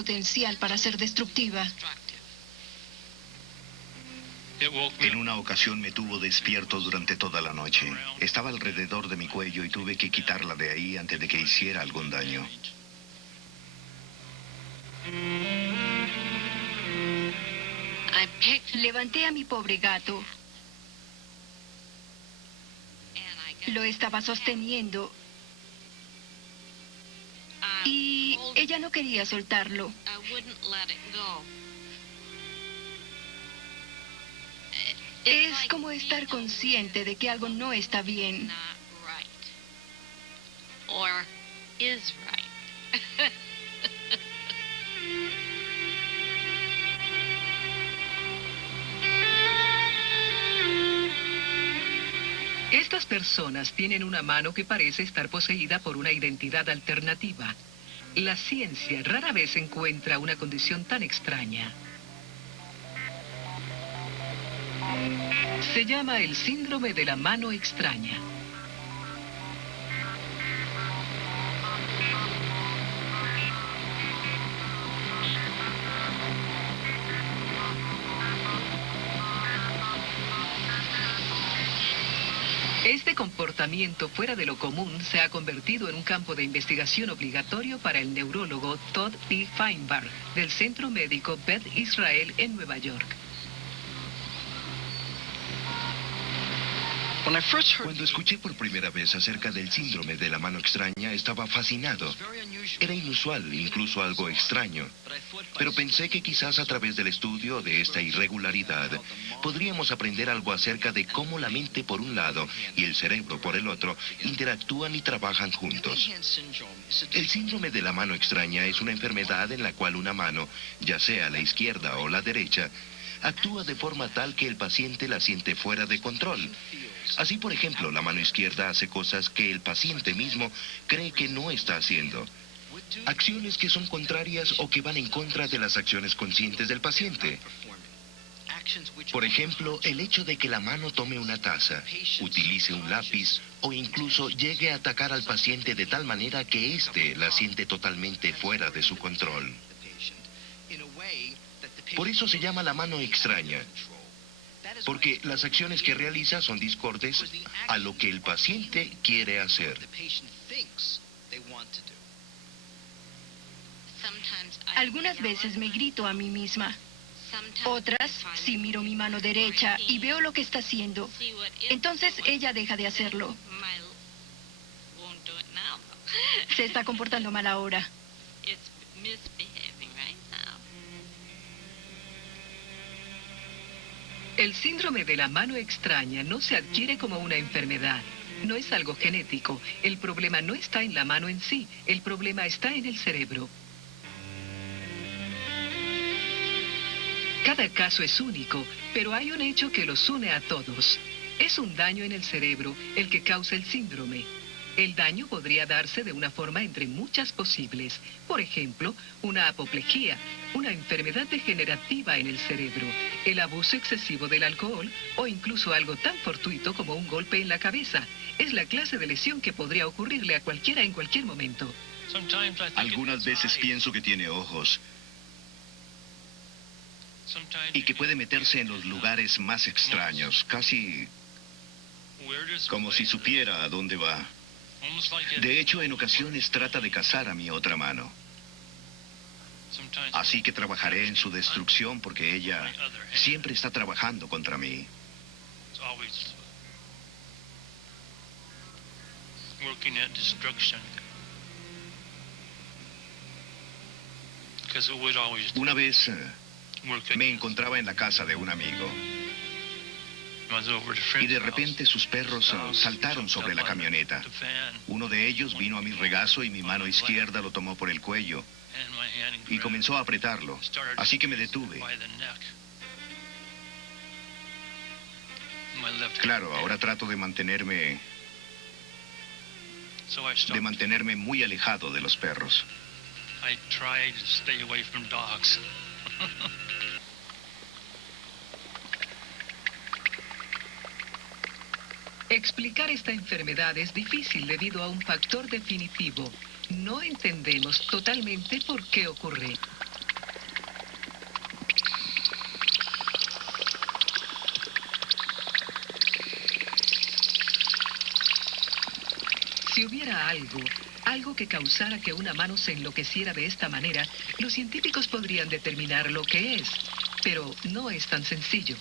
potencial para ser destructiva. En una ocasión me tuvo despierto durante toda la noche. Estaba alrededor de mi cuello y tuve que quitarla de ahí antes de que hiciera algún daño. Levanté a mi pobre gato. Lo estaba sosteniendo. Y ella no quería soltarlo. Es como estar consciente de que algo no está bien. Estas personas tienen una mano que parece estar poseída por una identidad alternativa. La ciencia rara vez encuentra una condición tan extraña. Se llama el síndrome de la mano extraña. Este comportamiento fuera de lo común se ha convertido en un campo de investigación obligatorio para el neurólogo Todd P. Feinberg del Centro Médico Beth Israel en Nueva York. Cuando escuché por primera vez acerca del síndrome de la mano extraña, estaba fascinado. Era inusual, incluso algo extraño. Pero pensé que quizás a través del estudio de esta irregularidad, podríamos aprender algo acerca de cómo la mente por un lado y el cerebro por el otro interactúan y trabajan juntos. El síndrome de la mano extraña es una enfermedad en la cual una mano, ya sea la izquierda o la derecha, actúa de forma tal que el paciente la siente fuera de control. Así, por ejemplo, la mano izquierda hace cosas que el paciente mismo cree que no está haciendo. Acciones que son contrarias o que van en contra de las acciones conscientes del paciente. Por ejemplo, el hecho de que la mano tome una taza, utilice un lápiz o incluso llegue a atacar al paciente de tal manera que éste la siente totalmente fuera de su control. Por eso se llama la mano extraña. Porque las acciones que realiza son discordes a lo que el paciente quiere hacer. Algunas veces me grito a mí misma. Otras, si miro mi mano derecha y veo lo que está haciendo, entonces ella deja de hacerlo. Se está comportando mal ahora. El síndrome de la mano extraña no se adquiere como una enfermedad. No es algo genético. El problema no está en la mano en sí. El problema está en el cerebro. Cada caso es único, pero hay un hecho que los une a todos. Es un daño en el cerebro el que causa el síndrome. El daño podría darse de una forma entre muchas posibles. Por ejemplo, una apoplejía, una enfermedad degenerativa en el cerebro, el abuso excesivo del alcohol o incluso algo tan fortuito como un golpe en la cabeza. Es la clase de lesión que podría ocurrirle a cualquiera en cualquier momento. Algunas veces pienso que tiene ojos y que puede meterse en los lugares más extraños, casi como si supiera a dónde va. De hecho, en ocasiones trata de cazar a mi otra mano. Así que trabajaré en su destrucción porque ella siempre está trabajando contra mí. Una vez me encontraba en la casa de un amigo y de repente sus perros saltaron sobre la camioneta. Uno de ellos vino a mi regazo y mi mano izquierda lo tomó por el cuello y comenzó a apretarlo, así que me detuve. Claro, ahora trato de mantenerme muy alejado de los perros. Explicar esta enfermedad es difícil debido a un factor definitivo. No entendemos totalmente por qué ocurre. Si hubiera algo que causara que una mano se enloqueciera de esta manera, los científicos podrían determinar lo que es, pero no es tan sencillo.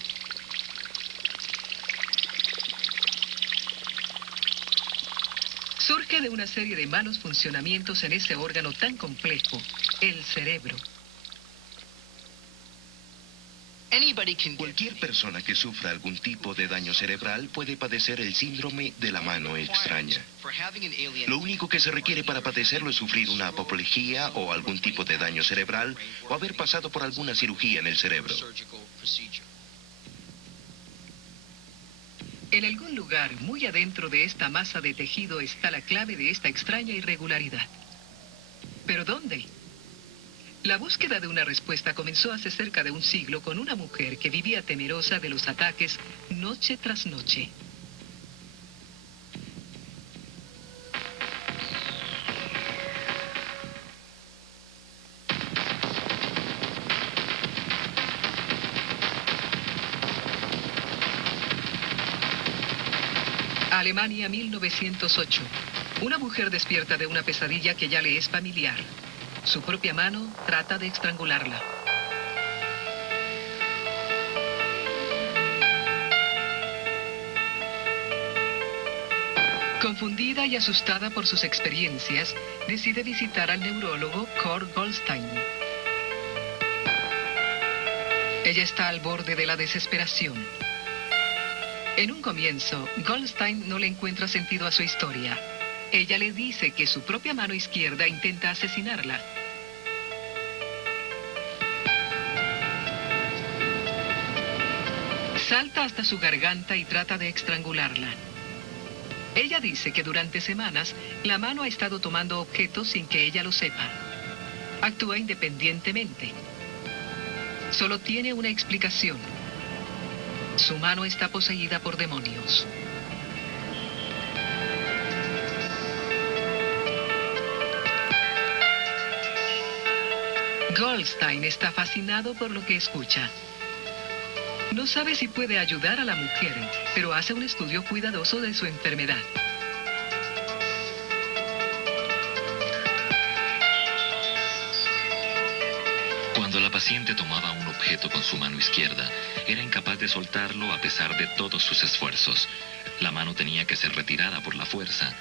Surge de una serie de malos funcionamientos en ese órgano tan complejo, el cerebro. Cualquier persona que sufra algún tipo de daño cerebral puede padecer el síndrome de la mano extraña. Lo único que se requiere para padecerlo es sufrir una apoplejía o algún tipo de daño cerebral o haber pasado por alguna cirugía en el cerebro. En algún lugar muy adentro de esta masa de tejido está la clave de esta extraña irregularidad. ¿Pero dónde? La búsqueda de una respuesta comenzó hace cerca de un siglo con una mujer que vivía temerosa de los ataques noche tras noche. Alemania, 1908. Una mujer despierta de una pesadilla que ya le es familiar. Su propia mano trata de estrangularla. Confundida y asustada por sus experiencias, decide visitar al neurólogo Kurt Goldstein. Ella está al borde de la desesperación. En un comienzo, Goldstein no le encuentra sentido a su historia. Ella le dice que su propia mano izquierda intenta asesinarla. Salta hasta su garganta y trata de estrangularla. Ella dice que durante semanas la mano ha estado tomando objetos sin que ella lo sepa. Actúa independientemente. Solo tiene una explicación. Su mano está poseída por demonios. Goldstein está fascinado por lo que escucha. No sabe si puede ayudar a la mujer, pero hace un estudio cuidadoso de su enfermedad. Cuando la paciente tomaba un objeto con su mano izquierda, era incapaz de soltarlo a pesar de todos sus esfuerzos. La mano tenía que ser retirada por la fuerza.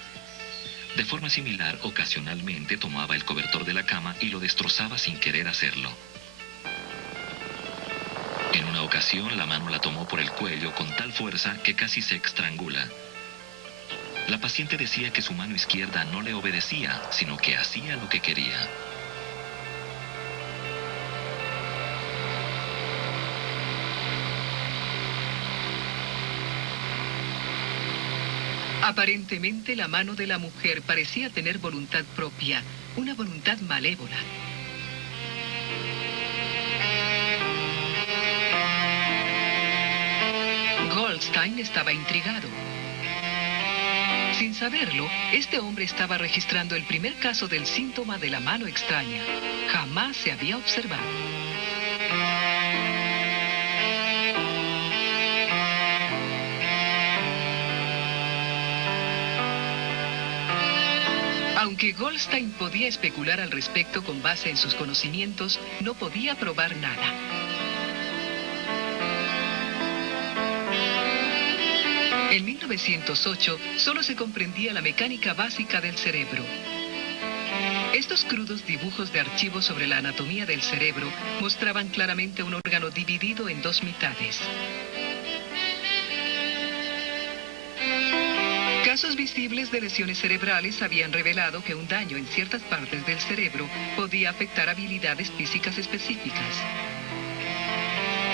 De forma similar, ocasionalmente tomaba el cobertor de la cama y lo destrozaba sin querer hacerlo. En una ocasión, la mano la tomó por el cuello con tal fuerza que casi se estrangula. La paciente decía que su mano izquierda no le obedecía, sino que hacía lo que quería. Aparentemente, la mano de la mujer parecía tener voluntad propia, una voluntad malévola. Goldstein estaba intrigado. Sin saberlo, este hombre estaba registrando el primer caso del síntoma de la mano extraña. Jamás se había observado. Aunque Goldstein podía especular al respecto con base en sus conocimientos, no podía probar nada. En 1908 solo se comprendía la mecánica básica del cerebro. Estos crudos dibujos de archivo sobre la anatomía del cerebro mostraban claramente un órgano dividido en dos mitades. Casos visibles de lesiones cerebrales habían revelado que un daño en ciertas partes del cerebro podía afectar habilidades físicas específicas.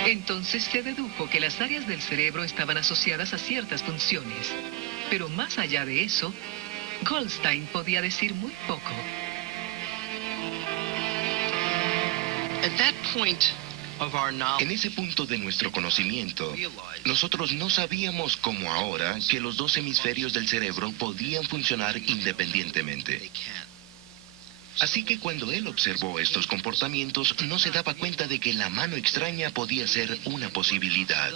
Entonces se dedujo que las áreas del cerebro estaban asociadas a ciertas funciones. Pero más allá de eso, Goldstein podía decir muy poco. En ese punto de nuestro conocimiento, nosotros no sabíamos como ahora que los dos hemisferios del cerebro podían funcionar independientemente. Así que cuando él observó estos comportamientos, no se daba cuenta de que la mano extraña podía ser una posibilidad.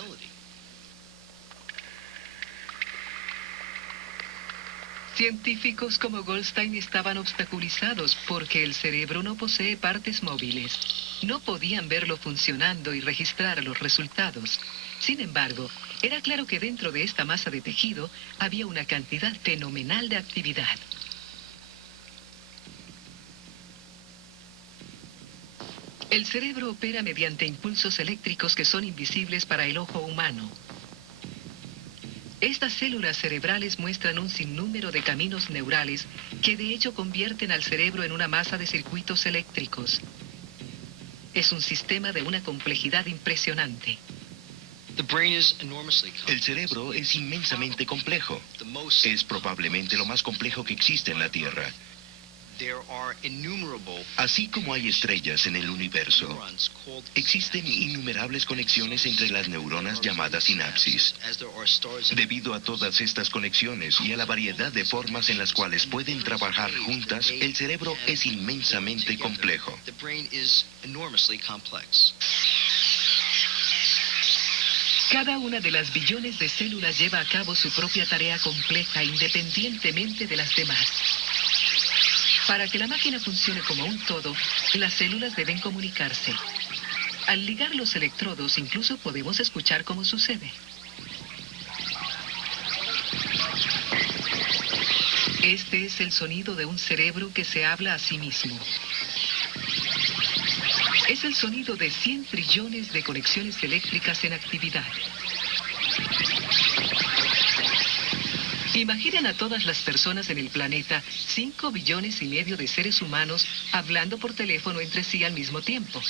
Científicos como Goldstein estaban obstaculizados porque el cerebro no posee partes móviles. No podían verlo funcionando y registrar los resultados. Sin embargo, era claro que dentro de esta masa de tejido había una cantidad fenomenal de actividad. El cerebro opera mediante impulsos eléctricos que son invisibles para el ojo humano. Estas células cerebrales muestran un sinnúmero de caminos neurales que de hecho convierten al cerebro en una masa de circuitos eléctricos. Es un sistema de una complejidad impresionante. El cerebro es inmensamente complejo. Es probablemente lo más complejo que existe en la Tierra. Así como hay estrellas en el universo, existen innumerables conexiones entre las neuronas llamadas sinapsis. Debido a todas estas conexiones y a la variedad de formas en las cuales pueden trabajar juntas, el cerebro es inmensamente complejo. Cada una de las billones de células lleva a cabo su propia tarea compleja independientemente de las demás. Para que la máquina funcione como un todo, las células deben comunicarse. Al ligar los electrodos, incluso podemos escuchar cómo sucede. Este es el sonido de un cerebro que se habla a sí mismo. Es el sonido de 100 trillones de conexiones eléctricas en actividad. Imaginen a todas las personas en el planeta, 5,5 billones de seres humanos, hablando por teléfono entre sí al mismo tiempo.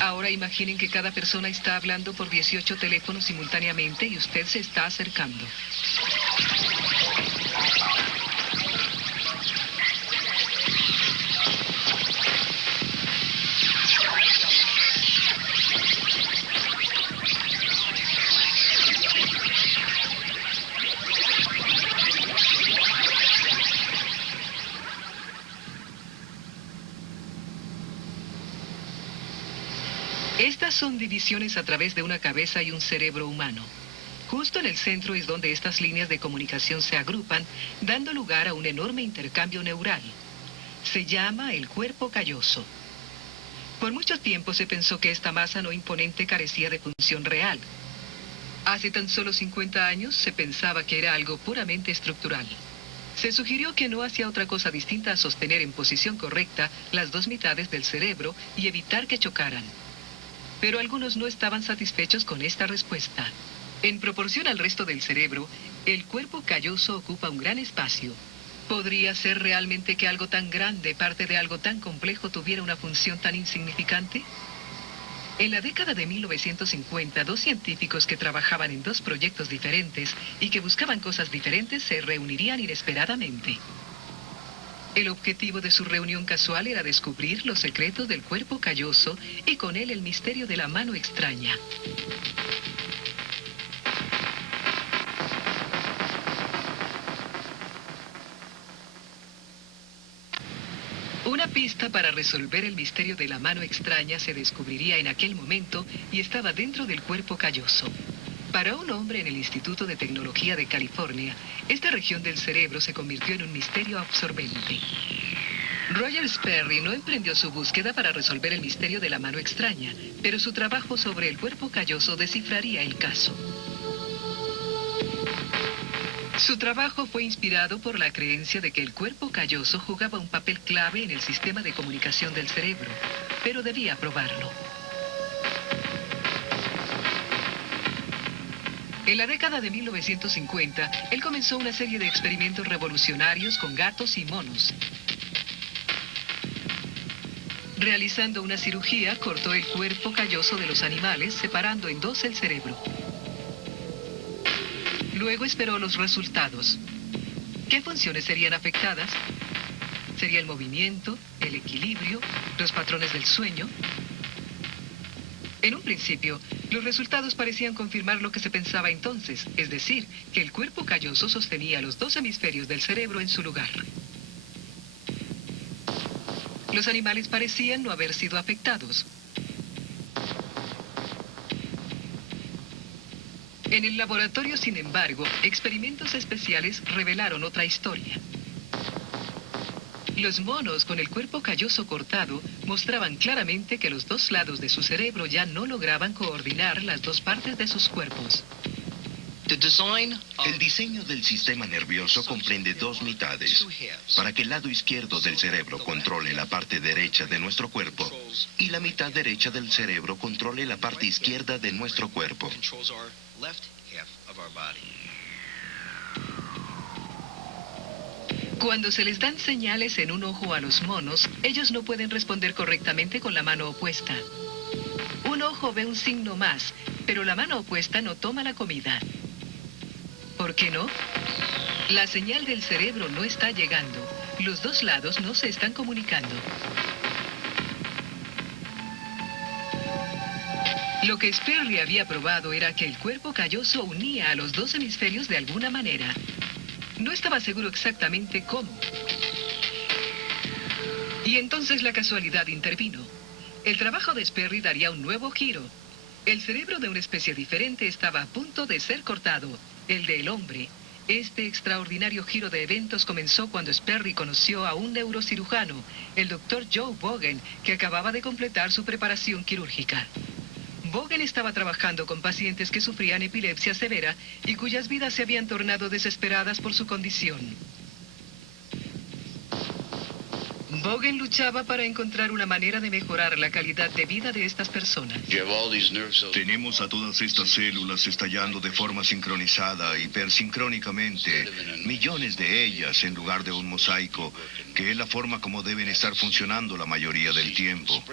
Ahora imaginen que cada persona está hablando por 18 teléfonos simultáneamente y usted se está acercando. Estas son divisiones a través de una cabeza y un cerebro humano. Justo en el centro es donde estas líneas de comunicación se agrupan, dando lugar a un enorme intercambio neural. Se llama el cuerpo calloso. Por mucho tiempo se pensó que esta masa no imponente carecía de función real. Hace tan solo 50 años se pensaba que era algo puramente estructural. Se sugirió que no hacía otra cosa distinta a sostener en posición correcta las dos mitades del cerebro y evitar que chocaran. Pero algunos no estaban satisfechos con esta respuesta. En proporción al resto del cerebro, el cuerpo calloso ocupa un gran espacio. ¿Podría ser realmente que algo tan grande, parte de algo tan complejo, tuviera una función tan insignificante? En la década de 1950, dos científicos que trabajaban en dos proyectos diferentes y que buscaban cosas diferentes se reunirían inesperadamente. El objetivo de su reunión casual era descubrir los secretos del cuerpo calloso y con él el misterio de la mano extraña. Una pista para resolver el misterio de la mano extraña se descubriría en aquel momento y estaba dentro del cuerpo calloso. Para un hombre en el Instituto de Tecnología de California, esta región del cerebro se convirtió en un misterio absorbente. Roger Sperry no emprendió su búsqueda para resolver el misterio de la mano extraña, pero su trabajo sobre el cuerpo calloso descifraría el caso. Su trabajo fue inspirado por la creencia de que el cuerpo calloso jugaba un papel clave en el sistema de comunicación del cerebro, pero debía probarlo. En la década de 1950, él comenzó una serie de experimentos revolucionarios con gatos y monos. Realizando una cirugía, cortó el cuerpo calloso de los animales, separando en dos el cerebro. Luego esperó los resultados. ¿Qué funciones serían afectadas? ¿Sería el movimiento, el equilibrio, los patrones del sueño? En un principio, los resultados parecían confirmar lo que se pensaba entonces, es decir, que el cuerpo calloso sostenía los dos hemisferios del cerebro en su lugar. Los animales parecían no haber sido afectados. En el laboratorio, sin embargo, experimentos especiales revelaron otra historia. Los monos con el cuerpo calloso cortado mostraban claramente que los dos lados de su cerebro ya no lograban coordinar las dos partes de sus cuerpos. El diseño del sistema nervioso comprende dos mitades. Para que el lado izquierdo del cerebro controle la parte derecha de nuestro cuerpo y la mitad derecha del cerebro controle la parte izquierda de nuestro cuerpo. Cuando se les dan señales en un ojo a los monos, ellos no pueden responder correctamente con la mano opuesta. Un ojo ve un signo más, pero la mano opuesta no toma la comida. ¿Por qué no? La señal del cerebro no está llegando. Los dos lados no se están comunicando. Lo que Sperry había probado era que el cuerpo calloso unía a los dos hemisferios de alguna manera. No estaba seguro exactamente cómo. Y entonces la casualidad intervino. El trabajo de Sperry daría un nuevo giro. El cerebro de una especie diferente estaba a punto de ser cortado, el del hombre. Este extraordinario giro de eventos comenzó cuando Sperry conoció a un neurocirujano, el Dr. Joe Bogen, que acababa de completar su preparación quirúrgica. Bogen estaba trabajando con pacientes que sufrían epilepsia severa y cuyas vidas se habían tornado desesperadas por su condición. Bogen luchaba para encontrar una manera de mejorar la calidad de vida de estas personas. Tenemos a todas estas células estallando de forma sincronizada, hipersincrónicamente, millones de ellas en lugar de un mosaico, que es la forma como deben estar funcionando la mayoría del tiempo.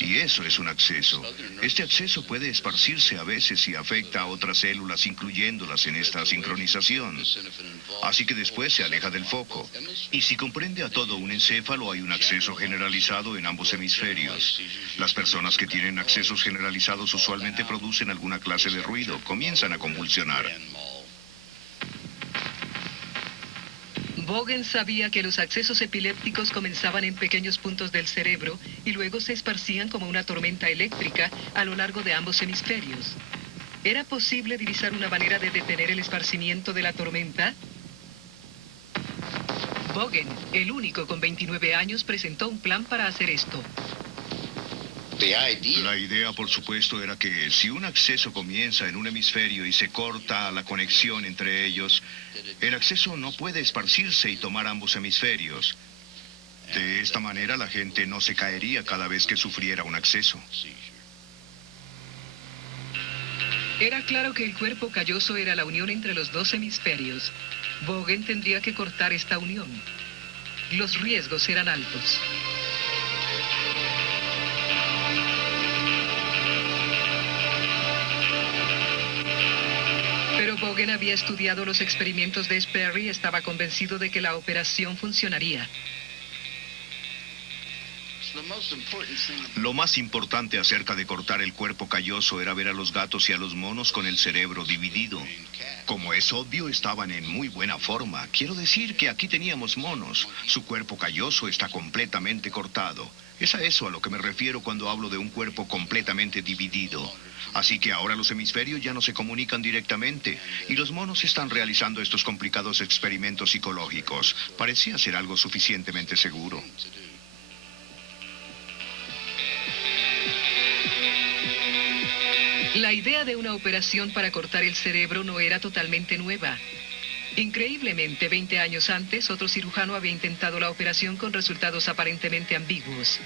Y eso es un acceso. Este acceso puede esparcirse a veces y afecta a otras células, incluyéndolas en esta sincronización. Así que después se aleja del foco. Y si comprende a todo un encéfalo, hay un acceso generalizado en ambos hemisferios. Las personas que tienen accesos generalizados usualmente producen alguna clase de ruido, comienzan a convulsionar. Bogen sabía que los accesos epilépticos comenzaban en pequeños puntos del cerebro y luego se esparcían como una tormenta eléctrica a lo largo de ambos hemisferios. ¿Era posible divisar una manera de detener el esparcimiento de la tormenta? Bogen, el único con 29 años, presentó un plan para hacer esto. La idea, por supuesto, era que si un acceso comienza en un hemisferio y se corta la conexión entre ellos, el acceso no puede esparcirse y tomar ambos hemisferios. De esta manera, la gente no se caería cada vez que sufriera un acceso. Era claro que el cuerpo calloso era la unión entre los dos hemisferios. Bogen tendría que cortar esta unión. Los riesgos eran altos. Pero Bogen había estudiado los experimentos de Sperry y estaba convencido de que la operación funcionaría. Lo más importante acerca de cortar el cuerpo calloso era ver a los gatos y a los monos con el cerebro dividido. Como es obvio, estaban en muy buena forma. Quiero decir que aquí teníamos monos. Su cuerpo calloso está completamente cortado. Es a eso a lo que me refiero cuando hablo de un cuerpo completamente dividido. Así que ahora los hemisferios ya no se comunican directamente y los monos están realizando estos complicados experimentos psicológicos. Parecía ser algo suficientemente seguro. La idea de una operación para cortar el cerebro no era totalmente nueva. Increíblemente, 20 años antes, otro cirujano había intentado la operación con resultados aparentemente ambiguos.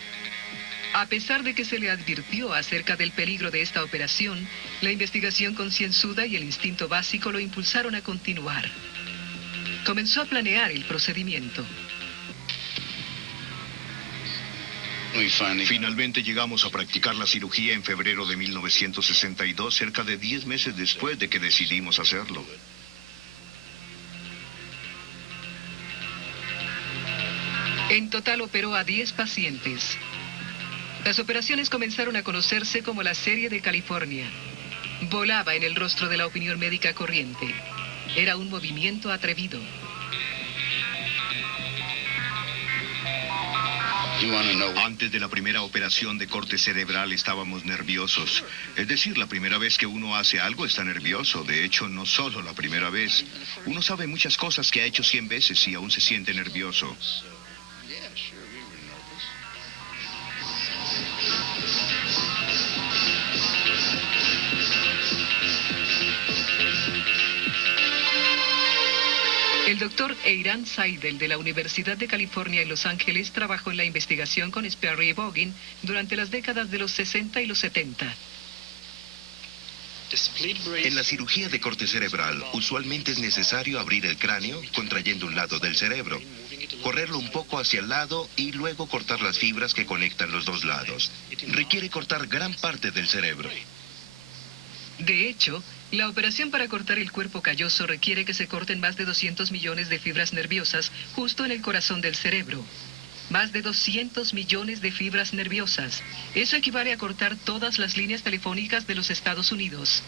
A pesar de que se le advirtió acerca del peligro de esta operación, la investigación concienzuda y el instinto básico lo impulsaron a continuar. Comenzó a planear el procedimiento. Finalmente llegamos a practicar la cirugía en febrero de 1962, cerca de 10 meses después de que decidimos hacerlo. En total operó a 10 pacientes. Las operaciones comenzaron a conocerse como la serie de California. Volaba en el rostro de la opinión médica corriente. Era un movimiento atrevido. Antes de la primera operación de corte cerebral estábamos nerviosos. Es decir, la primera vez que uno hace algo está nervioso. De hecho, no solo la primera vez. Uno sabe muchas cosas que ha hecho 100 veces y aún se siente nervioso. El doctor Eiran Seidel de la Universidad de California en Los Ángeles trabajó en la investigación con Sperry y Boggin durante las décadas de los 60 y los 70. En la cirugía de corte cerebral, usualmente es necesario abrir el cráneo contrayendo un lado del cerebro, correrlo un poco hacia el lado y luego cortar las fibras que conectan los dos lados. Requiere cortar gran parte del cerebro. De hecho, la operación para cortar el cuerpo calloso requiere que se corten más de 200 millones de fibras nerviosas justo en el corazón del cerebro. Más de 200 millones de fibras nerviosas. Eso equivale a cortar todas las líneas telefónicas de los Estados Unidos.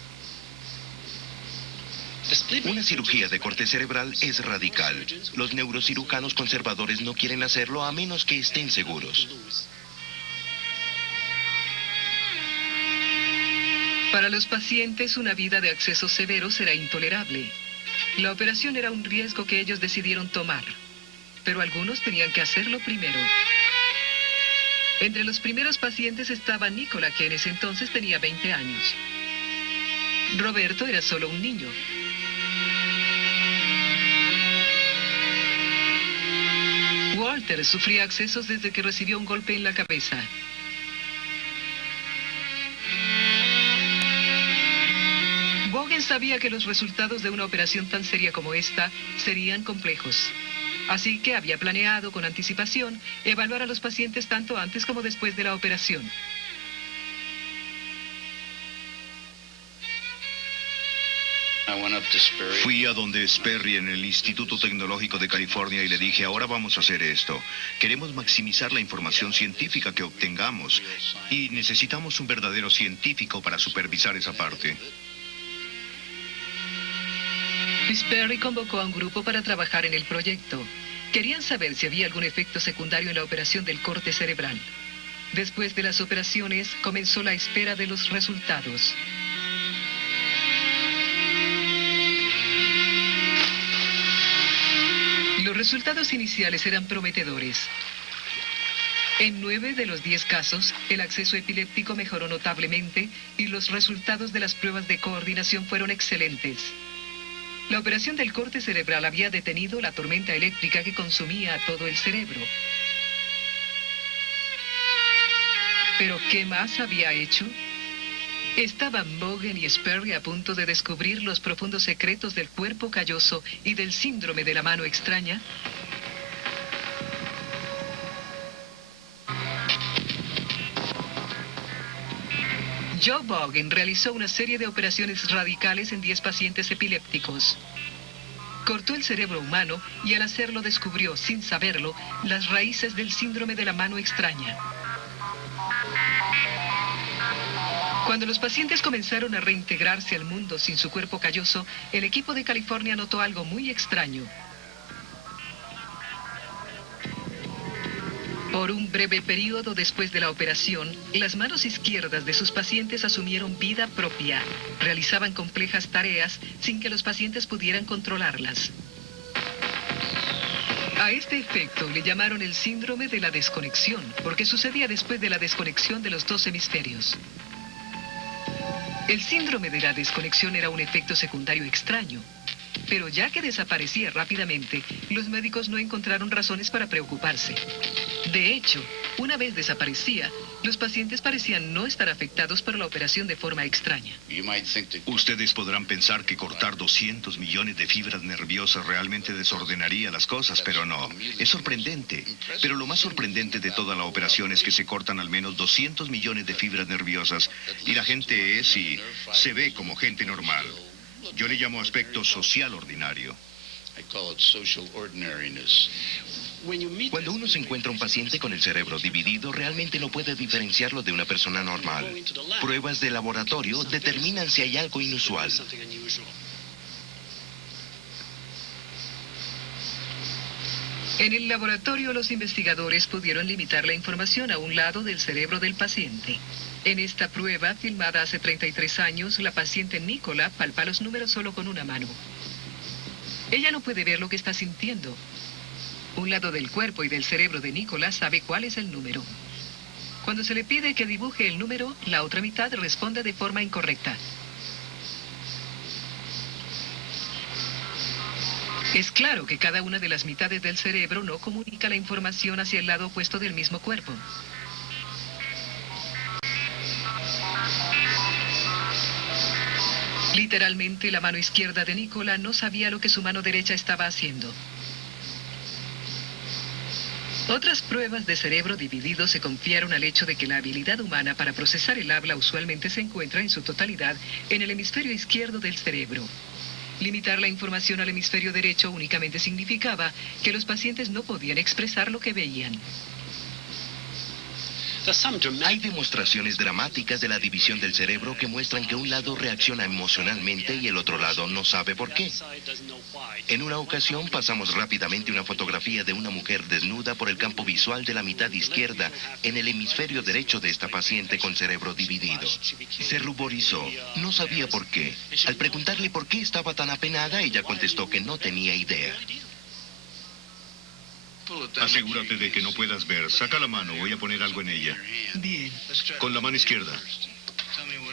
Una cirugía de corte cerebral es radical. Los neurocirujanos conservadores no quieren hacerlo a menos que estén seguros. Para los pacientes, una vida de acceso severo será intolerable. La operación era un riesgo que ellos decidieron tomar, pero algunos tenían que hacerlo primero. Entre los primeros pacientes estaba Nicola, que en ese entonces tenía 20 años. Roberto era solo un niño. Walter sufría accesos desde que recibió un golpe en la cabeza. Boggin sabía que los resultados de una operación tan seria como esta serían complejos. Así que había planeado con anticipación evaluar a los pacientes tanto antes como después de la operación. Fui a donde Sperry en el Instituto Tecnológico de California y le dije, ahora vamos a hacer esto. Queremos maximizar la información científica que obtengamos y necesitamos un verdadero científico para supervisar esa parte. Sperry convocó a un grupo para trabajar en el proyecto. Querían saber si había algún efecto secundario en la operación del corte cerebral. Después de las operaciones, comenzó la espera de los resultados. Los resultados iniciales eran prometedores. En 9 de los 10 casos, el acceso epiléptico mejoró notablemente y los resultados de las pruebas de coordinación fueron excelentes. La operación del corte cerebral había detenido la tormenta eléctrica que consumía a todo el cerebro. ¿Pero qué más había hecho? ¿Estaban Boggin y Sperry a punto de descubrir los profundos secretos del cuerpo calloso y del síndrome de la mano extraña? Joe Boggin realizó una serie de operaciones radicales en 10 pacientes epilépticos. Cortó el cerebro humano y al hacerlo descubrió, sin saberlo, las raíces del síndrome de la mano extraña. Cuando los pacientes comenzaron a reintegrarse al mundo sin su cuerpo calloso, el equipo de California notó algo muy extraño. Por un breve periodo después de la operación, las manos izquierdas de sus pacientes asumieron vida propia. Realizaban complejas tareas sin que los pacientes pudieran controlarlas. A este efecto le llamaron el síndrome de la desconexión, porque sucedía después de la desconexión de los dos hemisferios. El síndrome de la desconexión era un efecto secundario extraño. Pero ya que desaparecía rápidamente, los médicos no encontraron razones para preocuparse. De hecho, una vez desaparecía, los pacientes parecían no estar afectados por la operación de forma extraña. Ustedes podrán pensar que cortar 200 millones de fibras nerviosas realmente desordenaría las cosas, pero no. Es sorprendente. Pero lo más sorprendente de toda la operación es que se cortan al menos 200 millones de fibras nerviosas y la gente es y se ve como gente normal. Yo le llamo aspecto social ordinario. Cuando uno se encuentra un paciente con el cerebro dividido, realmente no puede diferenciarlo de una persona normal. Pruebas de laboratorio determinan si hay algo inusual. En el laboratorio, los investigadores pudieron limitar la información a un lado del cerebro del paciente. En esta prueba, filmada hace 33 años, la paciente Nicola palpa los números solo con una mano. Ella no puede ver lo que está sintiendo. Un lado del cuerpo y del cerebro de Nicola sabe cuál es el número. Cuando se le pide que dibuje el número, la otra mitad responde de forma incorrecta. Es claro que cada una de las mitades del cerebro no comunica la información hacia el lado opuesto del mismo cuerpo. Literalmente, la mano izquierda de Nicola no sabía lo que su mano derecha estaba haciendo. Otras pruebas de cerebro dividido se confiaron al hecho de que la habilidad humana para procesar el habla usualmente se encuentra en su totalidad en el hemisferio izquierdo del cerebro. Limitar la información al hemisferio derecho únicamente significaba que los pacientes no podían expresar lo que veían. Hay demostraciones dramáticas de la división del cerebro que muestran que un lado reacciona emocionalmente y el otro lado no sabe por qué. En una ocasión pasamos rápidamente una fotografía de una mujer desnuda por el campo visual de la mitad izquierda en el hemisferio derecho de esta paciente con cerebro dividido. Se ruborizó, no sabía por qué. Al preguntarle por qué estaba tan apenada, ella contestó que no tenía idea. Asegúrate de que no puedas ver. Saca la mano, voy a poner algo en ella. Bien. Con la mano izquierda.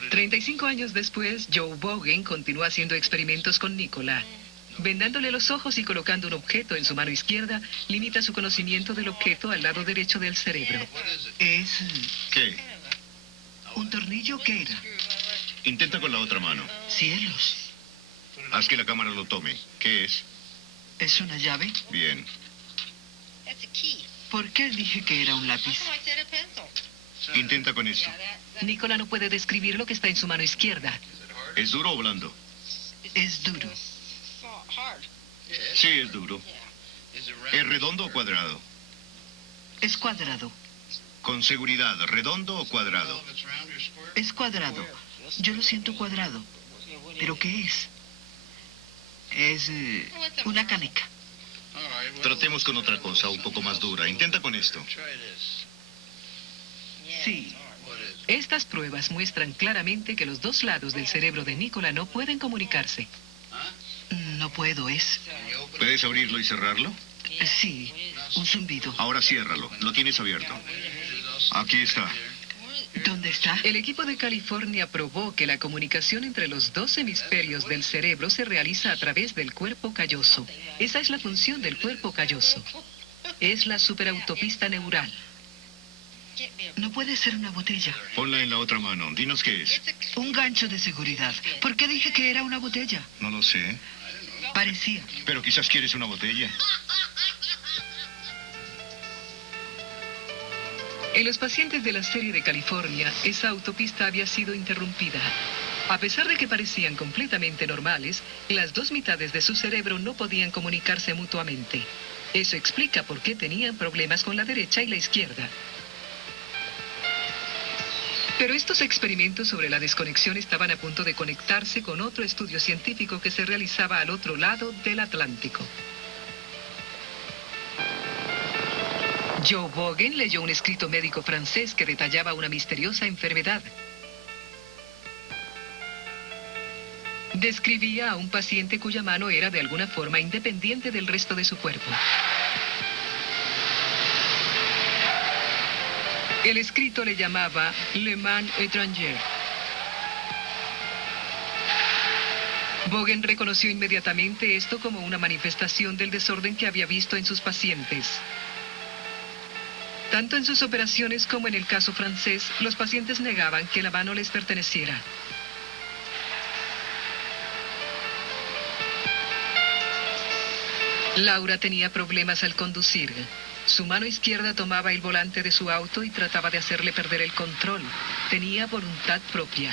35 años después, Joe Bogen continuó haciendo experimentos con Nicola. Vendándole los ojos y colocando un objeto en su mano izquierda, limita su conocimiento del objeto al lado derecho del cerebro. ¿Es ¿Qué? un tornillo? ¿Qué era? Intenta con la otra mano. Cielos. Haz que la cámara lo tome. ¿Qué es? ¿Es una llave? Bien. ¿Por qué dije que era un lápiz? Intenta con esto. Nicola no puede describir lo que está en su mano izquierda. ¿Es duro o blando? Es duro. Sí, es duro. ¿Es redondo o cuadrado? Es cuadrado. Con seguridad, ¿redondo o cuadrado? Es cuadrado. Yo lo siento cuadrado. ¿Pero qué es? Es una caneca. Tratemos con otra cosa, un poco más dura. Intenta con esto. Sí. Estas pruebas muestran claramente que los dos lados del cerebro de Nicola no pueden comunicarse. No puedo, es... ¿Puedes abrirlo y cerrarlo? Sí, un zumbido. Ahora ciérralo. Lo tienes abierto. Aquí está. ¿Dónde está? El equipo de California probó que la comunicación entre los dos hemisferios del cerebro se realiza a través del cuerpo calloso. Esa es la función del cuerpo calloso. Es la superautopista neural. No puede ser una botella. Ponla en la otra mano. Dinos qué es. Un gancho de seguridad. ¿Por qué dije que era una botella? No lo sé. Parecía. Pero quizás quieres una botella. En los pacientes de la serie de California, esa autopista había sido interrumpida. A pesar de que parecían completamente normales, las dos mitades de su cerebro no podían comunicarse mutuamente. Eso explica por qué tenían problemas con la derecha y la izquierda. Pero estos experimentos sobre la desconexión estaban a punto de conectarse con otro estudio científico que se realizaba al otro lado del Atlántico. Joe Bogen leyó un escrito médico francés que detallaba una misteriosa enfermedad. Describía a un paciente cuya mano era de alguna forma independiente del resto de su cuerpo. El escrito le llamaba Le Man étranger. Bogen reconoció inmediatamente esto como una manifestación del desorden que había visto en sus pacientes. Tanto en sus operaciones como en el caso francés, los pacientes negaban que la mano les perteneciera. Laura tenía problemas al conducir. Su mano izquierda tomaba el volante de su auto y trataba de hacerle perder el control. Tenía voluntad propia.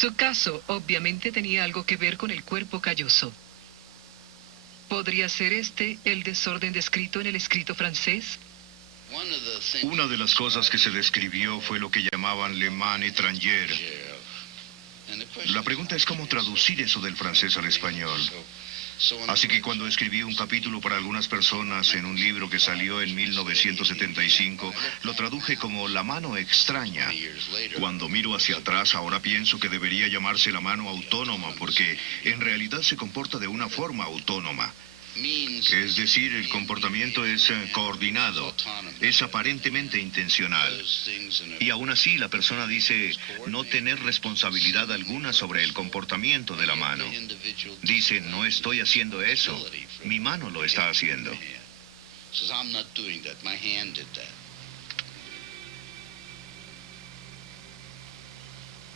Su caso obviamente tenía algo que ver con el cuerpo calloso. ¿Podría ser este el desorden descrito en el escrito francés? Una de las cosas que se describió fue lo que llamaban le man étranger. La pregunta es cómo traducir eso del francés al español. Así que cuando escribí un capítulo para algunas personas en un libro que salió en 1975, lo traduje como la mano extraña. Cuando miro hacia atrás, ahora pienso que debería llamarse la mano autónoma, porque en realidad se comporta de una forma autónoma. Es decir, el comportamiento es coordinado, es aparentemente intencional. Y aún así la persona dice no tener responsabilidad alguna sobre el comportamiento de la mano. Dice, no estoy haciendo eso, mi mano lo está haciendo.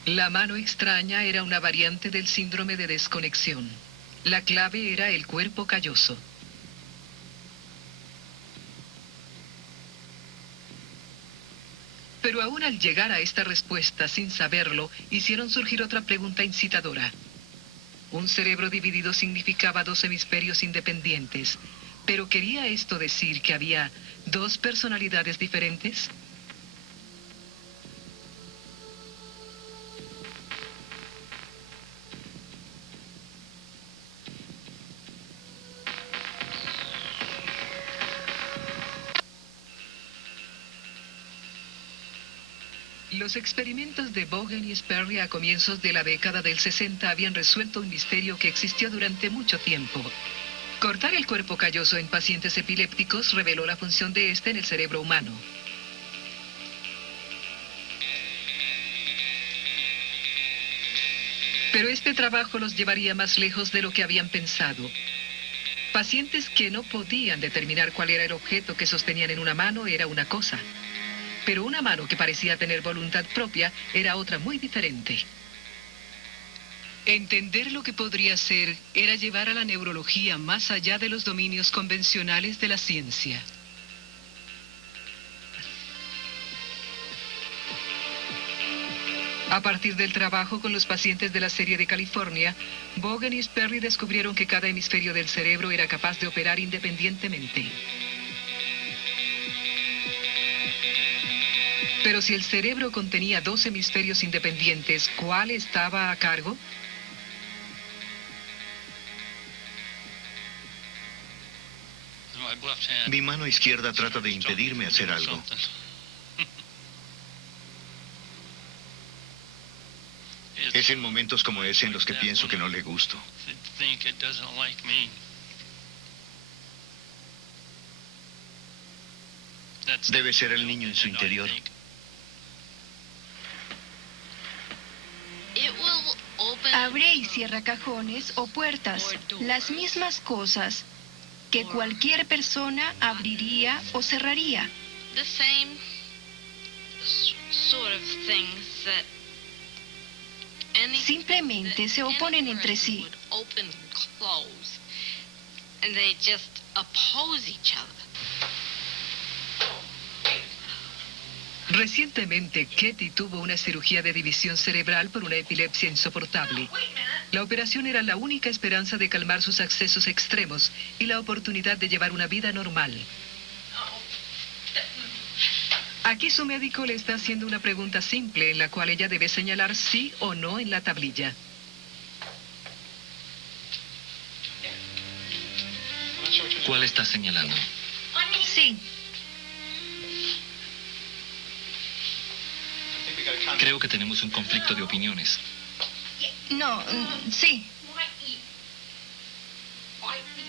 La mano extraña era una variante del síndrome de desconexión. La clave era el cuerpo calloso. Pero aún al llegar a esta respuesta sin saberlo, hicieron surgir otra pregunta incitadora. Un cerebro dividido significaba dos hemisferios independientes. ¿Pero quería esto decir que había dos personalidades diferentes? Los experimentos de Bogen y Sperry a comienzos de la década del 60 habían resuelto un misterio que existió durante mucho tiempo. Cortar el cuerpo calloso en pacientes epilépticos reveló la función de este en el cerebro humano. Pero este trabajo los llevaría más lejos de lo que habían pensado. Pacientes que no podían determinar cuál era el objeto que sostenían en una mano era una cosa. Pero una mano que parecía tener voluntad propia era otra muy diferente. Entender lo que podría ser era llevar a la neurología más allá de los dominios convencionales de la ciencia. A partir del trabajo con los pacientes de la serie de California, Bogen y Sperry descubrieron que cada hemisferio del cerebro era capaz de operar independientemente. Pero si el cerebro contenía dos hemisferios independientes, ¿cuál estaba a cargo? Mi mano izquierda trata de impedirme hacer algo. Es en momentos como ese en los que pienso que no le gusto. Debe ser el niño en su interior. Abre y cierra cajones o puertas, las mismas cosas que cualquier persona abriría o cerraría. Simplemente se oponen entre sí. Recientemente, Katie tuvo una cirugía de división cerebral por una epilepsia insoportable. La operación era la única esperanza de calmar sus accesos extremos y la oportunidad de llevar una vida normal. Aquí su médico le está haciendo una pregunta simple en la cual ella debe señalar sí o no en la tablilla. ¿Cuál está señalando? Sí. Creo que tenemos un conflicto de opiniones. No, sí.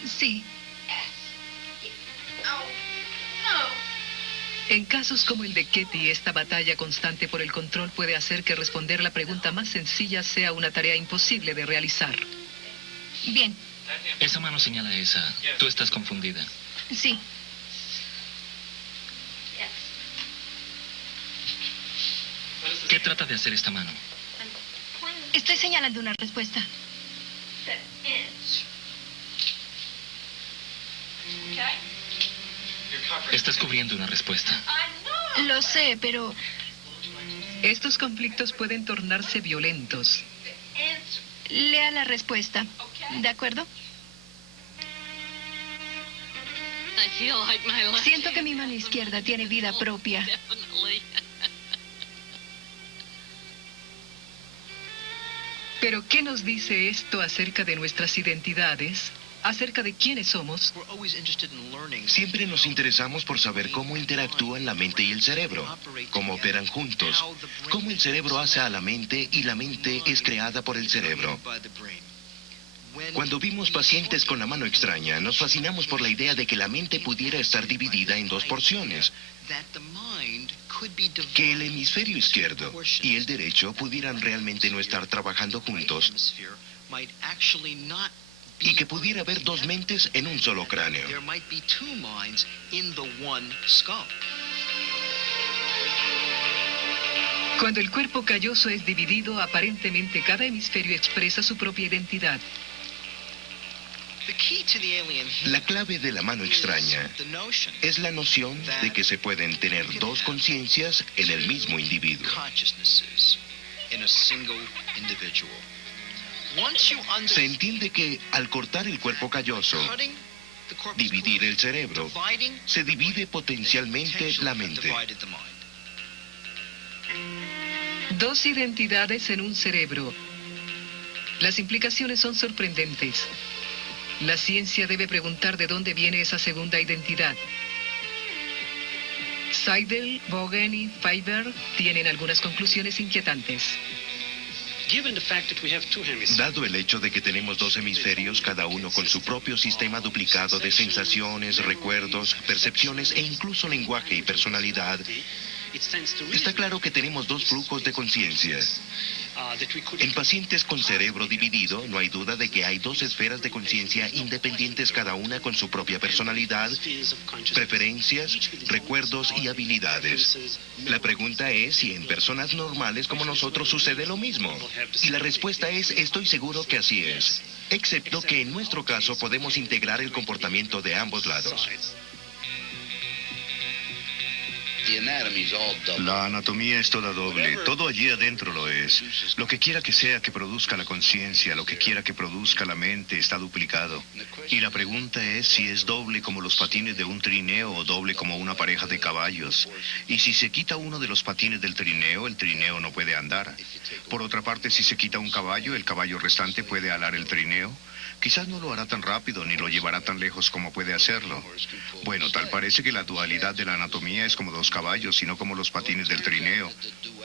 Sí. En casos como el de Katie, esta batalla constante por el control puede hacer que responder la pregunta más sencilla sea una tarea imposible de realizar. Bien. Esa mano señala a esa. Tú estás confundida. Sí. ¿Qué trata de hacer esta mano? Estoy señalando una respuesta. Estás cubriendo una respuesta. Lo sé, pero Estos conflictos pueden tornarse violentos. lea la respuesta. ¿De acuerdo? Siento que mi mano izquierda tiene vida propia. Pero ¿qué nos dice esto acerca de nuestras identidades? ¿Acerca de quiénes somos? Siempre nos interesamos por saber cómo interactúan la mente y el cerebro, cómo operan juntos, cómo el cerebro hace a la mente y la mente es creada por el cerebro. Cuando vimos pacientes con la mano extraña, nos fascinamos por la idea de que la mente pudiera estar dividida en dos porciones, que el hemisferio izquierdo y el derecho pudieran realmente no estar trabajando juntos y que pudiera haber dos mentes en un solo cráneo. Cuando el cuerpo calloso es dividido, aparentemente cada hemisferio expresa su propia identidad. La clave de la mano extraña es la noción de que se pueden tener dos conciencias en el mismo individuo. Se entiende que al cortar el cuerpo calloso, dividir el cerebro, se divide potencialmente la mente. Dos identidades en un cerebro. Las implicaciones son sorprendentes. La ciencia debe preguntar de dónde viene esa segunda identidad. Seidel, Bogen y Feiber tienen algunas conclusiones inquietantes. Dado el hecho de que tenemos dos hemisferios, cada uno con su propio sistema duplicado de sensaciones, recuerdos, percepciones e incluso lenguaje y personalidad, está claro que tenemos dos flujos de conciencia. En pacientes con cerebro dividido, no hay duda de que hay dos esferas de conciencia independientes, cada una con su propia personalidad, preferencias, recuerdos y habilidades. La pregunta es si en personas normales como nosotros sucede lo mismo. Y la respuesta es, estoy seguro que así es. Excepto que en nuestro caso podemos integrar el comportamiento de ambos lados. La anatomía es toda doble, todo allí adentro lo es. Lo que quiera que sea que produzca la conciencia, lo que quiera que produzca la mente, está duplicado. Y la pregunta es si es doble como los patines de un trineo o doble como una pareja de caballos. Y si se quita uno de los patines del trineo, el trineo no puede andar. Por otra parte, si se quita un caballo, el caballo restante puede alar el trineo. Quizás no lo hará tan rápido ni lo llevará tan lejos como puede hacerlo. Bueno, tal parece que la dualidad de la anatomía es como dos caballos y no como los patines del trineo.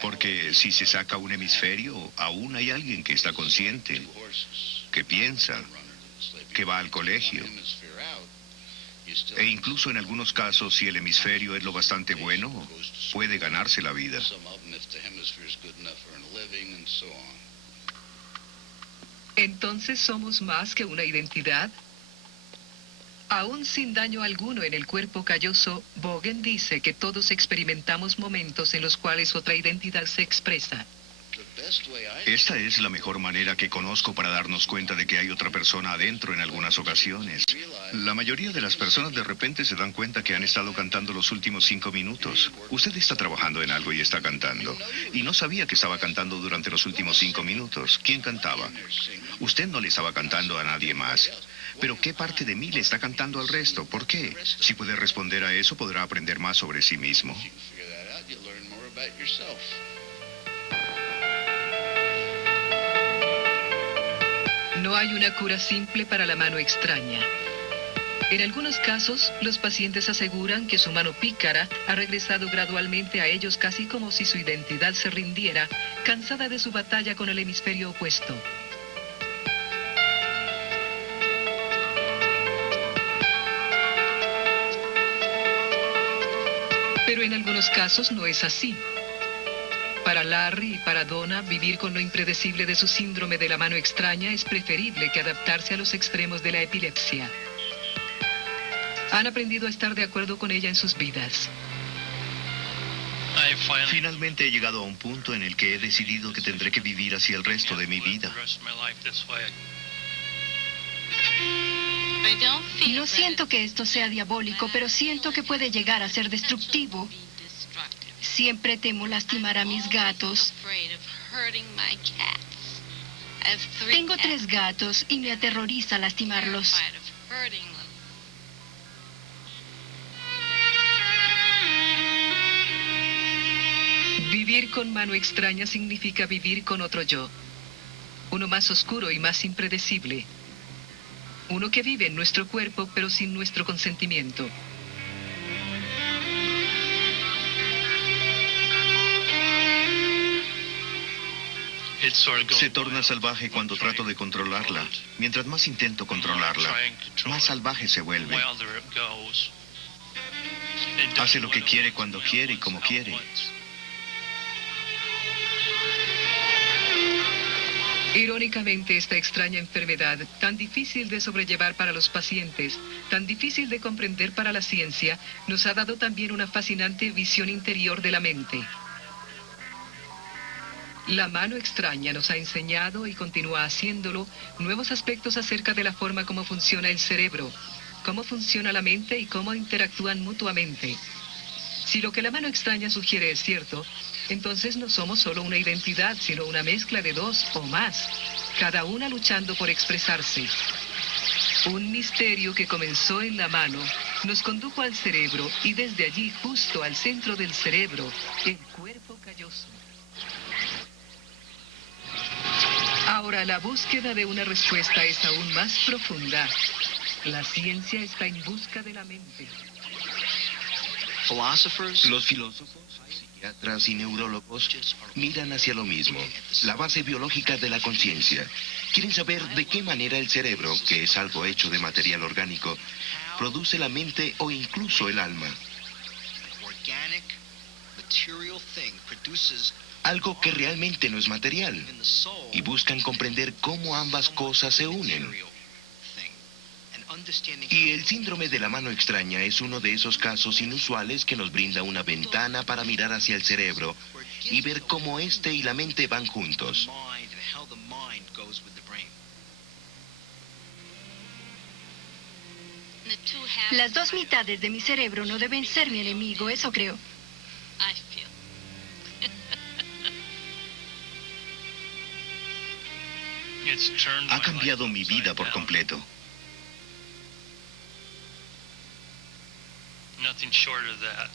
Porque si se saca un hemisferio, aún hay alguien que está consciente, que piensa, que va al colegio. E incluso en algunos casos, si el hemisferio es lo bastante bueno, puede ganarse la vida. ¿Entonces somos más que una identidad? Aún sin daño alguno en el cuerpo calloso, Bogen dice que todos experimentamos momentos en los cuales otra identidad se expresa. Esta es la mejor manera que conozco para darnos cuenta de que hay otra persona adentro en algunas ocasiones. La mayoría de las personas de repente se dan cuenta que han estado cantando los últimos 5 minutos. Usted está trabajando en algo y está cantando. Y no sabía que estaba cantando durante los últimos 5 minutos. ¿Quién cantaba? Usted no le estaba cantando a nadie más. Pero ¿qué parte de mí le está cantando al resto? ¿Por qué? Si puede responder a eso, podrá aprender más sobre sí mismo. No hay una cura simple para la mano extraña. En algunos casos, los pacientes aseguran que su mano pícara ha regresado gradualmente a ellos casi como si su identidad se rindiera, cansada de su batalla con el hemisferio opuesto. Pero en algunos casos no es así. Para Larry y para Donna, vivir con lo impredecible de su síndrome de la mano extraña es preferible que adaptarse a los extremos de la epilepsia. Han aprendido a estar de acuerdo con ella en sus vidas. Finalmente he llegado a un punto en el que he decidido que tendré que vivir así el resto de mi vida. No siento que esto sea diabólico, pero siento que puede llegar a ser destructivo. Siempre temo lastimar a mis gatos. Tengo 3 gatos y me aterroriza lastimarlos. Vivir con mano extraña significa vivir con otro yo. Uno más oscuro y más impredecible. Uno que vive en nuestro cuerpo pero sin nuestro consentimiento. Se torna salvaje cuando trato de controlarla. Mientras más intento controlarla, más salvaje se vuelve. Hace lo que quiere cuando quiere y como quiere. Irónicamente, esta extraña enfermedad, tan difícil de sobrellevar para los pacientes, tan difícil de comprender para la ciencia, nos ha dado también una fascinante visión interior de la mente. La mano extraña nos ha enseñado, y continúa haciéndolo, nuevos aspectos acerca de la forma como funciona el cerebro, cómo funciona la mente y cómo interactúan mutuamente. Si lo que la mano extraña sugiere es cierto, entonces no somos solo una identidad, sino una mezcla de dos o más, cada una luchando por expresarse. Un misterio que comenzó en la mano, nos condujo al cerebro y desde allí justo al centro del cerebro, el cuerpo calloso. Ahora la búsqueda de una respuesta es aún más profunda. La ciencia está en busca de la mente. Los filósofos, psiquiatras y neurólogos miran hacia lo mismo, la base biológica de la conciencia. Quieren saber de qué manera el cerebro, que es algo hecho de material orgánico, produce la mente o incluso el alma. Algo que realmente no es material. Y buscan comprender cómo ambas cosas se unen. Y el síndrome de la mano extraña es uno de esos casos inusuales que nos brinda una ventana para mirar hacia el cerebro y ver cómo éste y la mente van juntos. Las dos mitades de mi cerebro no deben ser mi enemigo, eso creo. Ha cambiado mi vida por completo. Nothing short of that.